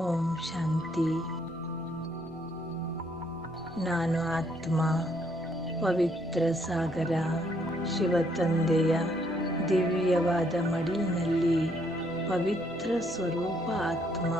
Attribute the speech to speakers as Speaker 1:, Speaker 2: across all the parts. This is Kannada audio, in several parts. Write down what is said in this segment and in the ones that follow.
Speaker 1: ಓಂ ಶಾಂತಿ. ನಾನು ಆತ್ಮ ಪವಿತ್ರ ಸಾಗರ ಶಿವತಂದೆಯ ದಿವ್ಯವಾದ ಮಡಿಲಿನಲ್ಲಿ ಪವಿತ್ರ ಸ್ವರೂಪ ಆತ್ಮ.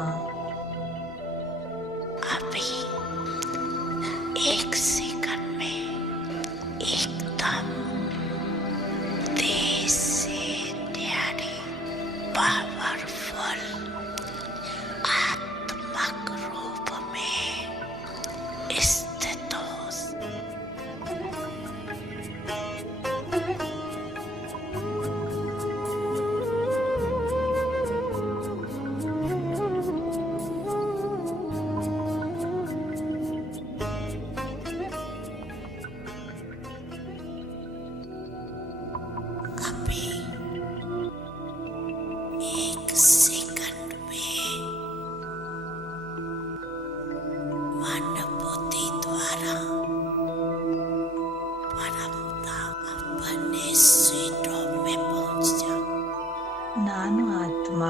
Speaker 1: ನಾನು ಆತ್ಮ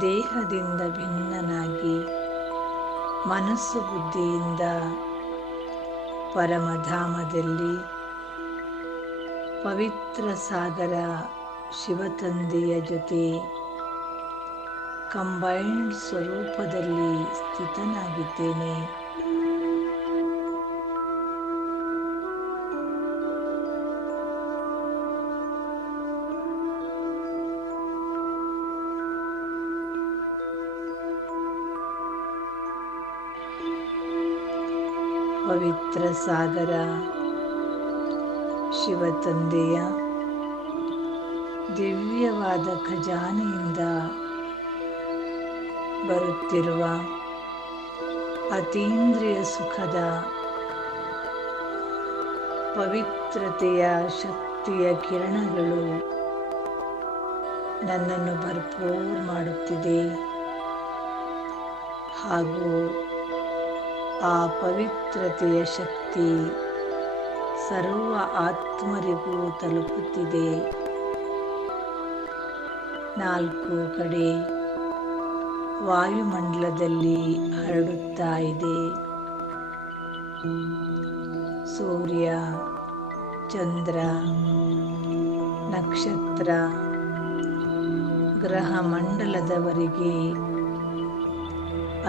Speaker 1: ದೇಹದಿಂದ ಭಿನ್ನನಾಗಿ ಮನಸ್ಸು ಬುದ್ಧಿಯಿಂದ ಪರಮಧಾಮದಲ್ಲಿ ಪವಿತ್ರ ಸಾಗರ ಶಿವತಂದೆಯ ಜೊತೆ ಕಂಬೈನ್ಡ್ ಸ್ವರೂಪದಲ್ಲಿ ಸ್ಥಿತನಾಗಿದ್ದೇನೆ. ಪವಿತ್ರ ಸಾಗರ ಶಿವತಂದೆಯ ದಿವ್ಯವಾದ ಖಜಾನೆಯಿಂದ ಬರುತ್ತಿರುವ ಅತೀಂದ್ರಿಯ ಸುಖದ ಪವಿತ್ರತೆಯ ಶಕ್ತಿಯ ಕಿರಣಗಳು ನನ್ನನ್ನು ಭರ್ಪೂರ್ ಮಾಡುತ್ತಿದೆ. ಹಾಗೂ ಆ ಪವಿತ್ರತೆಯ ಶಕ್ತಿ ಸರ್ವ ಆತ್ಮರಿಗೂ ತಲುಪುತ್ತಿದೆ. ನಾಲ್ಕು ಕಡೆ ವಾಯುಮಂಡಲದಲ್ಲಿ ಹರಡುತ್ತಾ ಇದೆ. ಸೂರ್ಯ, ಚಂದ್ರ, ನಕ್ಷತ್ರ, ಗ್ರಹ ಮಂಡಲದವರಿಗೆ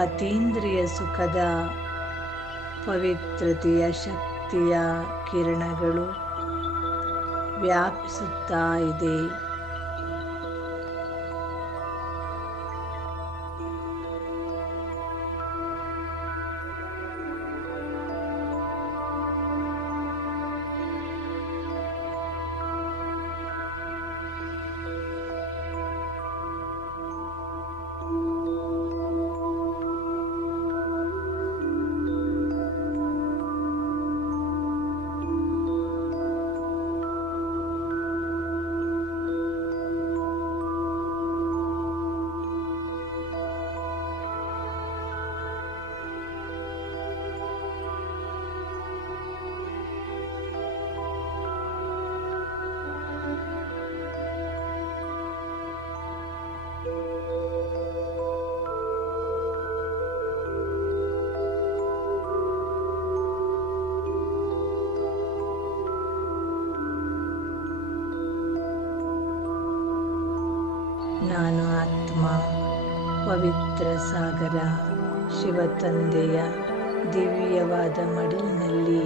Speaker 1: ಅತೀಂದ್ರಿಯ ಸುಖದ ಪವಿತ್ರತೆಯ ಶಕ್ತಿಯ ಕಿರಣಗಳು ವ್ಯಾಪಿಸುತ್ತಾ ಇದೆ. ನಾನು ಆತ್ಮ ಪವಿತ್ರ ಸಾಗರ ಶಿವತಂದೆಯ ದಿವ್ಯವಾದ ಮಡಿಲಿನಲ್ಲಿ